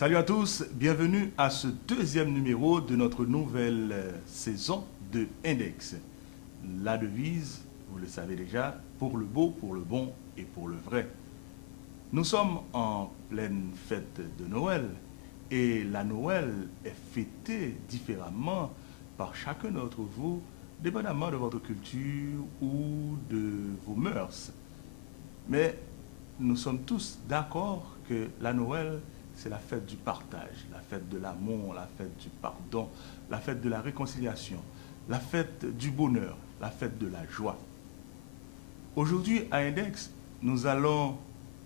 Salut à tous, bienvenue à ce deuxième numéro de notre nouvelle saison de Index. La devise, vous le savez déjà, pour le beau, pour le bon et pour le vrai. Nous sommes en pleine fête de Noël et la Noël est fêtée différemment par chacun d'entre vous, dépendamment de votre culture ou de vos mœurs. Mais nous sommes tous d'accord que la Noël, c'est la fête du partage, la fête de l'amour, la fête du pardon, la fête de la réconciliation, la fête du bonheur, la fête de la joie. Aujourd'hui, à Index, nous allons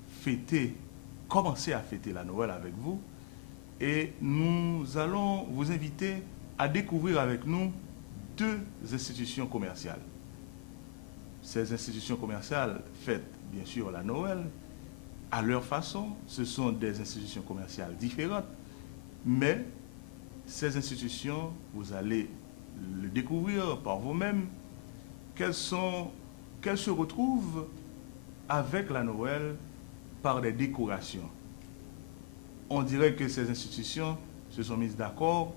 fêter, commencer à fêter la Noël avec vous et nous allons vous inviter à découvrir avec nous deux institutions commerciales. Ces institutions commerciales fêtent bien sûr la Noël à leur façon. Ce sont des institutions commerciales différentes, mais ces institutions, vous allez le découvrir par vous-même, qu'elles se retrouvent avec la Noël par des décorations. On dirait que ces institutions se sont mises d'accord,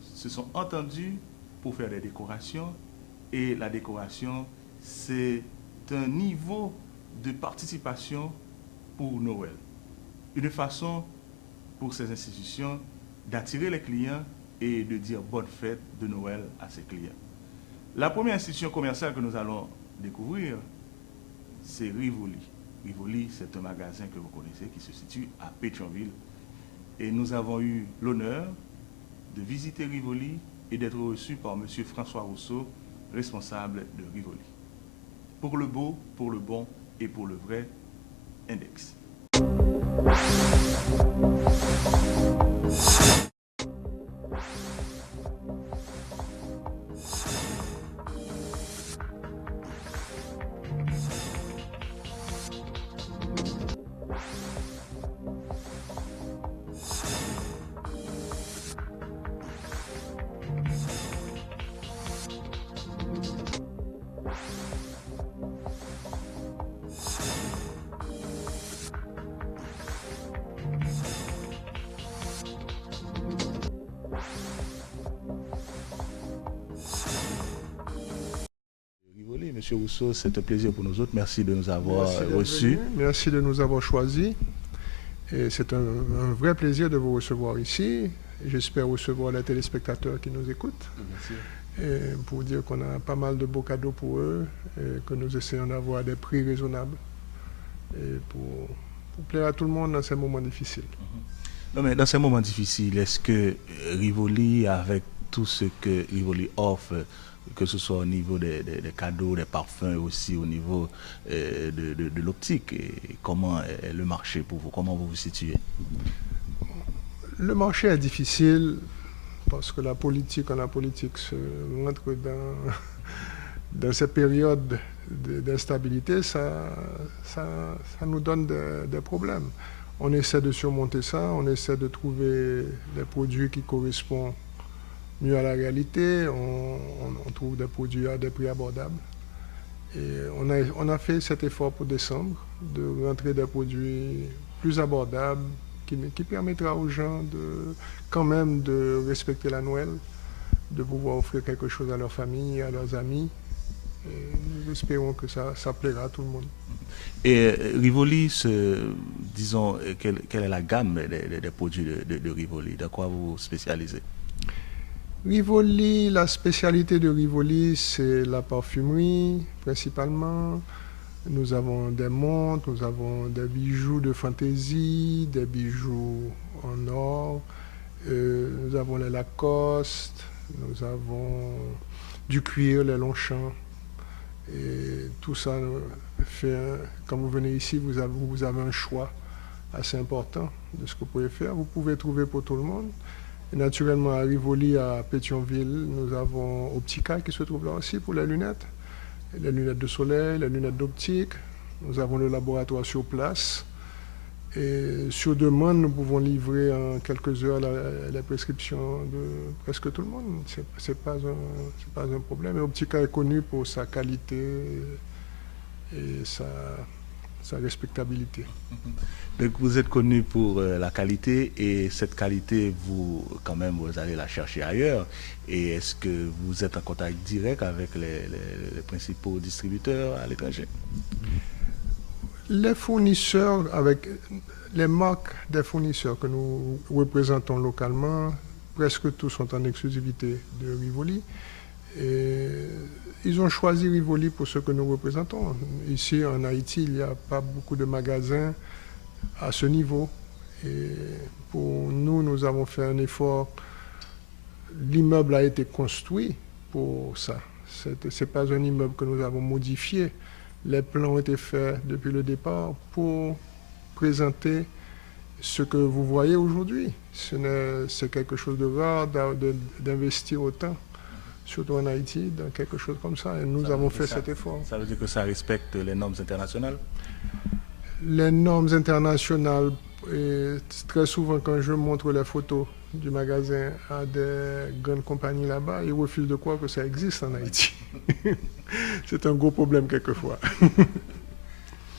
se sont entendues pour faire des décorations, et la décoration, c'est un niveau de participation pour Noël. Une façon pour ces institutions d'attirer les clients et de dire bonne fête de Noël à ses clients. La première institution commerciale que nous allons découvrir, c'est Rivoli. Rivoli, c'est un magasin que vous connaissez qui se situe à Pétionville. Et nous avons eu l'honneur de visiter Rivoli et d'être reçus par M. François Rousseau, responsable de Rivoli. Pour le beau, pour le bon et pour le vrai, Index. Monsieur Rousseau, c'est un plaisir pour nous autres. Merci de nous avoir reçus. Merci de nous avoir choisis. Et c'est un vrai plaisir de vous recevoir ici. J'espère recevoir les téléspectateurs qui nous écoutent. Merci. Et pour dire qu'on a pas mal de beaux cadeaux pour eux et que nous essayons d'avoir des prix raisonnables et pour plaire à tout le monde dans ces moments difficiles. Non, mais dans ces moments difficiles, est-ce que Rivoli, avec tout ce que Rivoli offre, que ce soit au niveau des cadeaux, des parfums, et aussi au niveau de l'optique, et comment est le marché pour vous? Comment vous vous situez? Le marché est difficile parce que la politique se rentre dans ces périodes d'instabilité, ça nous donne des problèmes. On essaie de surmonter ça, on essaie de trouver des produits qui correspondent mieux à la réalité, on trouve des produits à des prix abordables. Et on a fait cet effort pour décembre, de rentrer des produits plus abordables, qui permettra aux gens quand même de respecter la Noël, de pouvoir offrir quelque chose à leur famille, à leurs amis. Et nous espérons que ça plaira à tout le monde. Et Rivoli, disons, quelle est la gamme des produits de Rivoli? De quoi vous spécialisez? Rivoli, la spécialité de Rivoli, c'est la parfumerie principalement. Nous avons des montres, nous avons des bijoux de fantaisie, des bijoux en or, nous avons les Lacoste, nous avons du cuir, les Longchamp. Et tout ça fait, quand vous venez ici, vous avez un choix assez important de ce que vous pouvez faire. Vous pouvez trouver pour tout le monde. Et naturellement, à Rivoli, à Pétionville, nous avons Optica qui se trouve là aussi pour les lunettes de soleil, les lunettes d'optique. Nous avons le laboratoire sur place. Et sur demande, nous pouvons livrer en quelques heures les prescriptions de presque tout le monde. C'est pas un problème. Et Optica est connu pour sa qualité et sa respectabilité. Donc vous êtes connu pour la qualité et cette qualité, vous, quand même, vous allez la chercher ailleurs. Et est-ce que vous êtes en contact direct avec les principaux distributeurs à l'étranger? Les fournisseurs, avec les marques des fournisseurs que nous représentons localement, presque tous sont en exclusivité de Rivoli. Et ils ont choisi Rivoli pour ce que nous représentons. Ici, en Haïti, il n'y a pas beaucoup de magasins à ce niveau. Et pour nous, nous avons fait un effort. L'immeuble a été construit pour ça. Ce n'est pas un immeuble que nous avons modifié. Les plans ont été faits depuis le départ pour présenter ce que vous voyez aujourd'hui. C'est quelque chose de rare d'investir autant, surtout en Haïti, dans quelque chose comme ça. Et nous avons fait cet effort. Ça veut dire que ça respecte les normes internationales? Les normes internationales, et très souvent quand je montre les photos du magasin à des grandes compagnies là-bas, ils refusent de croire que ça existe en Haïti. C'est un gros problème quelquefois.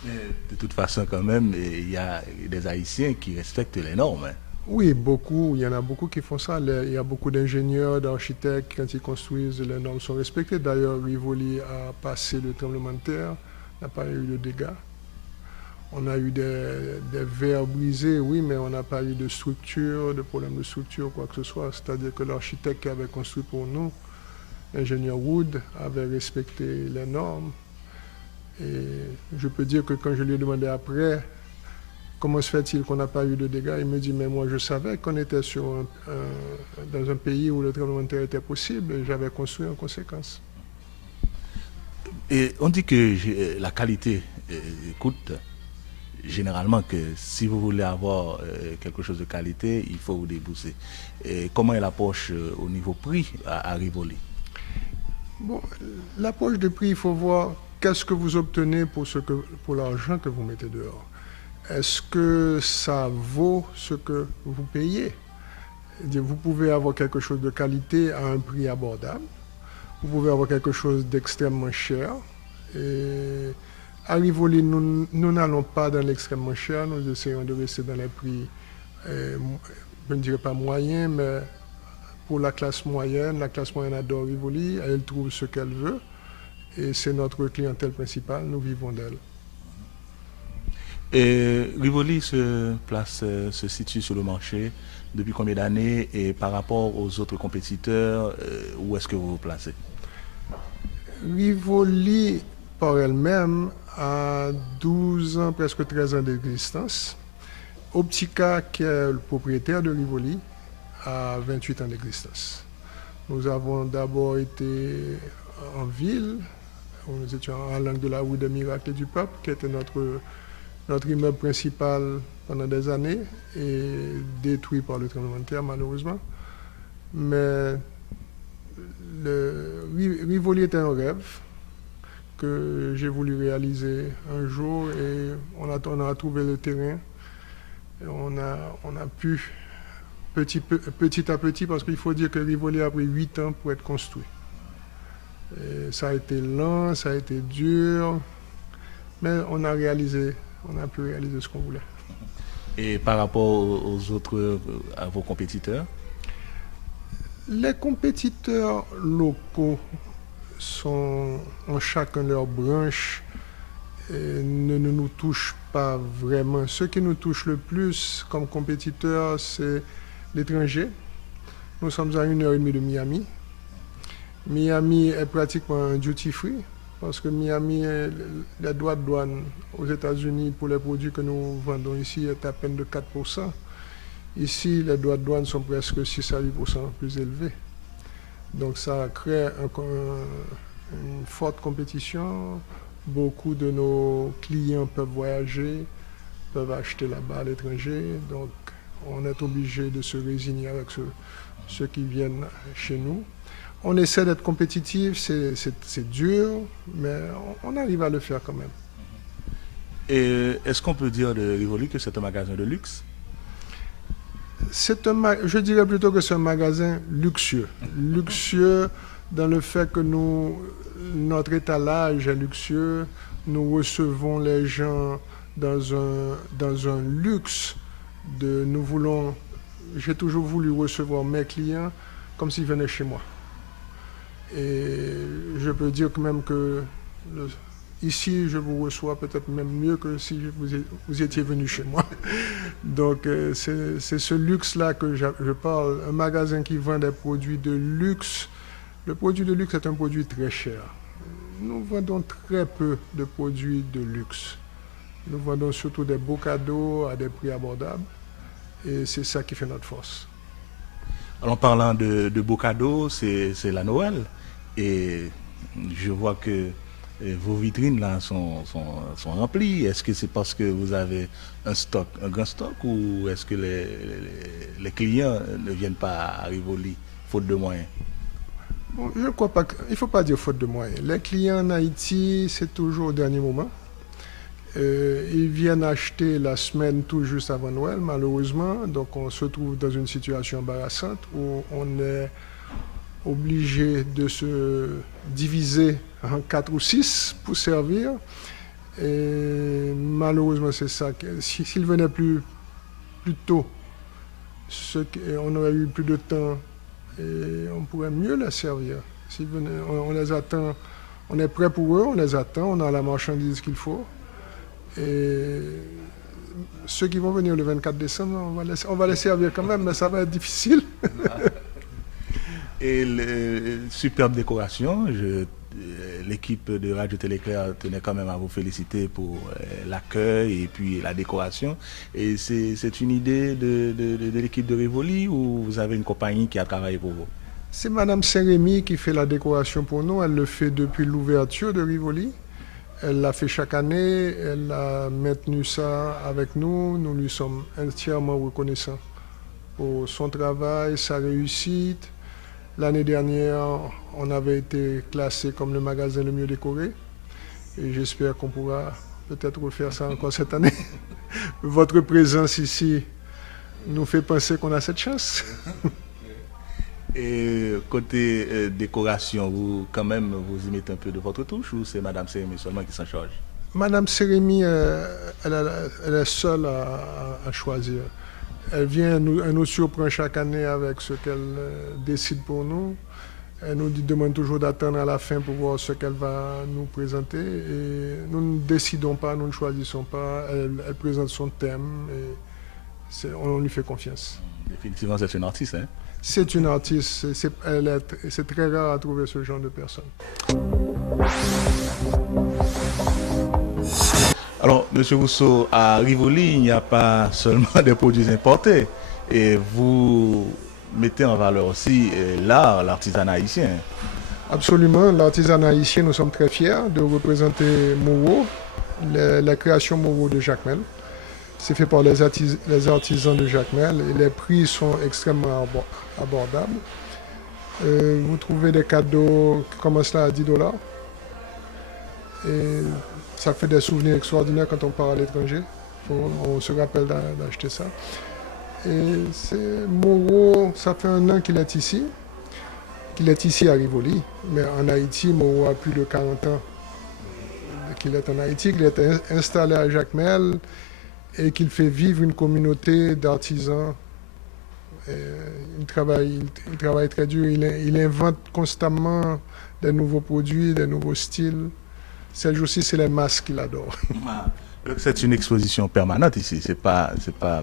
Mais de toute façon, quand même, il y a des Haïtiens qui respectent les normes. Oui, beaucoup. Il y en a beaucoup qui font ça. Il y a beaucoup d'ingénieurs, d'architectes, quand ils construisent, les normes sont respectées. D'ailleurs, Rivoli a passé le tremblement de terre, n'a pas eu de dégâts. On a eu des verres brisés, oui, mais on n'a pas eu de structure, de problème de structure, quoi que ce soit. C'est-à-dire que l'architecte qui avait construit pour nous, l'ingénieur Wood, avait respecté les normes. Et je peux dire que quand je lui ai demandé après, comment se fait-il qu'on n'a pas eu de dégâts, il me dit, mais moi je savais qu'on était dans un pays où le tremblement de terre était possible et j'avais construit en conséquence. Et on dit que la qualité coûte. Généralement, que si vous voulez avoir quelque chose de qualité, il faut vous débourser. Et comment est l'approche au niveau prix à Rivoli? Bon, l'approche de prix, il faut voir qu'est-ce que vous obtenez pour l'argent que vous mettez dehors. Est-ce que ça vaut ce que vous payez? Vous pouvez avoir quelque chose de qualité à un prix abordable. Vous pouvez avoir quelque chose d'extrêmement cher. Et à Rivoli, nous n'allons pas dans l'extrêmement cher. Nous essayons de rester dans les prix, je ne dirais pas moyens, mais pour la classe moyenne adore Rivoli. Elle trouve ce qu'elle veut. Et c'est notre clientèle principale. Nous vivons d'elle. Et Rivoli se situe sur le marché depuis combien d'années et par rapport aux autres compétiteurs, où est-ce que vous vous placez? Rivoli, par elle-même, a 12 ans, presque 13 ans d'existence. Optica, qui est le propriétaire de Rivoli, a 28 ans d'existence. Nous avons d'abord été en ville, nous étions en l'angle de la rue des Miracles et du Peuple, qui était notre immeuble principal pendant des années et détruit par le tremblement de terre malheureusement. Mais Rivoli était un rêve que j'ai voulu réaliser un jour et on a trouvé le terrain. Et on a pu petit à petit, parce qu'il faut dire que Rivoli a pris 8 ans pour être construit. Et ça a été lent, ça a été dur, mais on a pu réaliser ce qu'on voulait. Et par rapport aux autres, à vos compétiteurs? Les compétiteurs locaux ont chacun leur branche et ne nous touchent pas vraiment. Ce qui nous touche le plus comme compétiteurs, c'est l'étranger. Nous sommes à 1h30 de Miami. Miami est pratiquement un duty-free parce que Miami, les droits de douane aux États-Unis pour les produits que nous vendons ici est à peine de 4%. Ici, les droits de douane sont presque 6 à 8% plus élevés. Donc ça crée une forte compétition. Beaucoup de nos clients peuvent voyager, peuvent acheter là-bas à l'étranger. Donc on est obligé de se résigner avec ceux qui viennent chez nous. On essaie d'être compétitif, c'est dur, mais on arrive à le faire quand même. Et est-ce qu'on peut dire de Rivoli que c'est un magasin de luxe? Je dirais plutôt que c'est un magasin luxueux. Luxueux dans le fait que notre étalage est luxueux. Nous recevons les gens dans un luxe j'ai toujours voulu recevoir mes clients comme s'ils venaient chez moi. Et je peux dire quand même que ici, je vous reçois peut-être même mieux que si vous étiez venu chez moi. Donc, c'est ce luxe-là que je parle. Un magasin qui vend des produits de luxe. Le produit de luxe est un produit très cher. Nous vendons très peu de produits de luxe. Nous vendons surtout des beaux cadeaux à des prix abordables. Et c'est ça qui fait notre force. Alors, en parlant de beaux cadeaux, c'est la Noël. Et je vois que vos vitrines là sont remplies. Est-ce que c'est parce que vous avez un grand stock, ou est-ce que les clients ne viennent pas à Rivoli faute de moyens? Bon, je ne crois pas. Il ne faut pas dire faute de moyens. Les clients en Haïti, c'est toujours au dernier moment. Ils viennent acheter la semaine tout juste avant Noël, malheureusement. Donc on se trouve dans une situation embarrassante où on est obligé de se diviser en 4 ou 6 pour servir. Et malheureusement, c'est ça. S'ils venaient plus tôt, on aurait eu plus de temps et on pourrait mieux les servir. S'ils venaient, on les attend, on est prêt pour eux, on les attend, on a la marchandise qu'il faut. Et ceux qui vont venir le 24 décembre, on va les servir quand même, mais ça va être difficile. Et superbe décoration. L'équipe de Radio Téléclair tenait quand même à vous féliciter pour l'accueil et puis la décoration. Et c'est une idée de l'équipe de Rivoli, ou vous avez une compagnie qui a travaillé pour vous? C'est Madame Saint-Rémy qui fait la décoration pour nous. Elle le fait depuis l'ouverture de Rivoli. Elle l'a fait chaque année. Elle a maintenu ça avec nous. Nous lui sommes entièrement reconnaissants pour son travail, sa réussite. L'année dernière, on avait été classé comme le magasin le mieux décoré. Et j'espère qu'on pourra peut-être refaire ça encore cette année. Votre présence ici nous fait penser qu'on a cette chance. Et côté décoration, vous y mettez un peu de votre touche, ou c'est Madame Sérémy seulement qui s'en charge? Madame Sérémy, elle est seule à choisir. Elle nous surprend chaque année avec ce qu'elle décide pour nous. Elle nous demande toujours d'attendre à la fin pour voir ce qu'elle va nous présenter. Et nous ne décidons pas, nous ne choisissons pas. Elle présente son thème et on lui fait confiance. Définitivement, c'est une artiste, hein? C'est une artiste. C'est très rare à trouver ce genre de personne. Alors, M. Rousseau, à Rivoli, il n'y a pas seulement des produits importés. Et vous mettez en valeur aussi l'artisanat haïtien. Absolument. L'artisanat haïtien, nous sommes très fiers de représenter Moreau, la création Moreau de Jacmel. C'est fait par les artisans de Jacmel et les prix sont extrêmement abordables. Vous trouvez des cadeaux qui commencent là à $10. Et ça fait des souvenirs extraordinaires quand on part à l'étranger. On se rappelle d'acheter ça. Et Moreau, ça fait 1 an qu'il est ici à Rivoli. Mais en Haïti, Moreau a plus de 40 ans qu'il est en Haïti, qu'il est installé à Jacmel et qu'il fait vivre une communauté d'artisans. Il travaille très dur, il invente constamment des nouveaux produits, des nouveaux styles. Ces jours-ci, c'est les masques qu'il adore. C'est une exposition permanente ici, c'est pas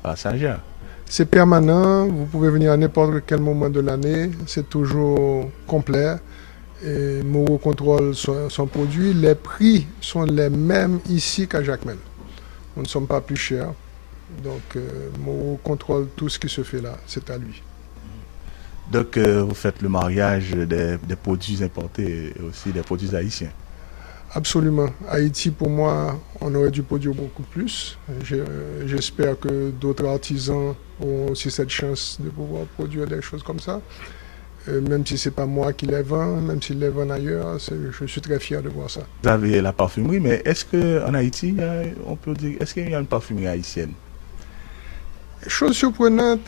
passagère. C'est permanent, vous pouvez venir à n'importe quel moment de l'année, c'est toujours complet. Et Moreau contrôle son produit. Les prix sont les mêmes ici qu'à Jacmel. Nous ne sommes pas plus chers. Donc Moreau contrôle tout ce qui se fait là, c'est à lui. Donc vous faites le mariage des produits importés et aussi des produits haïtiens? Absolument. Haïti, pour moi, on aurait dû produire beaucoup plus. J'espère que d'autres artisans ont aussi cette chance de pouvoir produire des choses comme ça. Même si ce n'est pas moi qui les vends, même s'ils les vendent ailleurs, je suis très fier de voir ça. Vous avez la parfumerie, mais est-ce qu'en Haïti, on peut dire, est-ce qu'il y a une parfumerie haïtienne? Chose surprenante,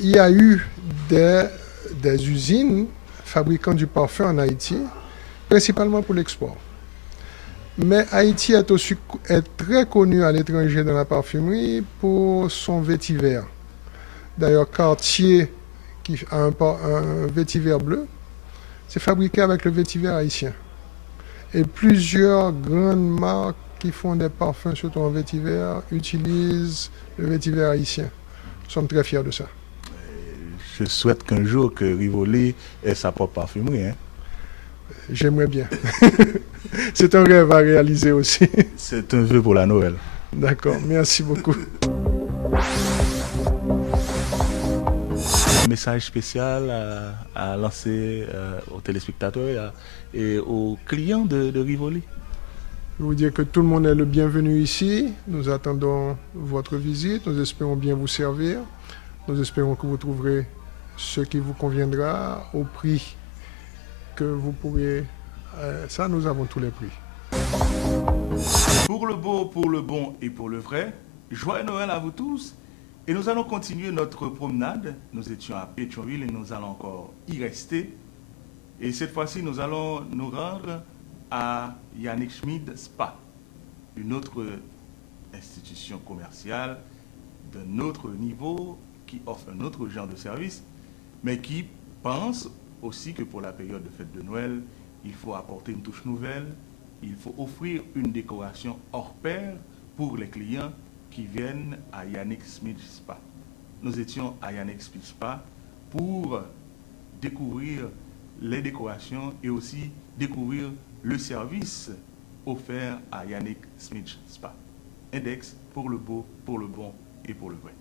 il y a eu des usines fabriquant du parfum en Haïti, principalement pour l'export. Mais Haïti est très connu à l'étranger dans la parfumerie pour son vétiver. D'ailleurs, Cartier, qui a un vétiver bleu, c'est fabriqué avec le vétiver haïtien. Et plusieurs grandes marques qui font des parfums, surtout en vétiver, utilisent le vétiver haïtien. Nous sommes très fiers de ça. Je souhaite qu'un jour que Rivoli ait sa propre parfumerie. Hein. J'aimerais bien. C'est un rêve à réaliser aussi. C'est un vœu pour la Noël. D'accord, merci beaucoup. Un message spécial à lancer aux téléspectateurs et aux clients de Rivoli. Je veux vous dire que tout le monde est le bienvenu ici. Nous attendons votre visite. Nous espérons bien vous servir. Nous espérons que vous trouverez ce qui vous conviendra au prix que vous pourrez. Ça, nous avons tous les prix. Pour le beau, pour le bon et pour le vrai, joyeux Noël à vous tous. Et nous allons continuer notre promenade. Nous étions à Pétionville et nous allons encore y rester. Et cette fois-ci, nous allons nous rendre à Yannick Schmid Spa, une autre institution commerciale d'un autre niveau qui offre un autre genre de service, mais qui pense aussi que pour la période de fête de Noël, il faut apporter une touche nouvelle, il faut offrir une décoration hors pair pour les clients qui viennent à Yannick Schmid Spa. Nous étions à Yannick Schmid Spa pour découvrir les décorations et aussi découvrir le service offert à Yannick Schmid Spa. Index pour le beau, pour le bon et pour le vrai.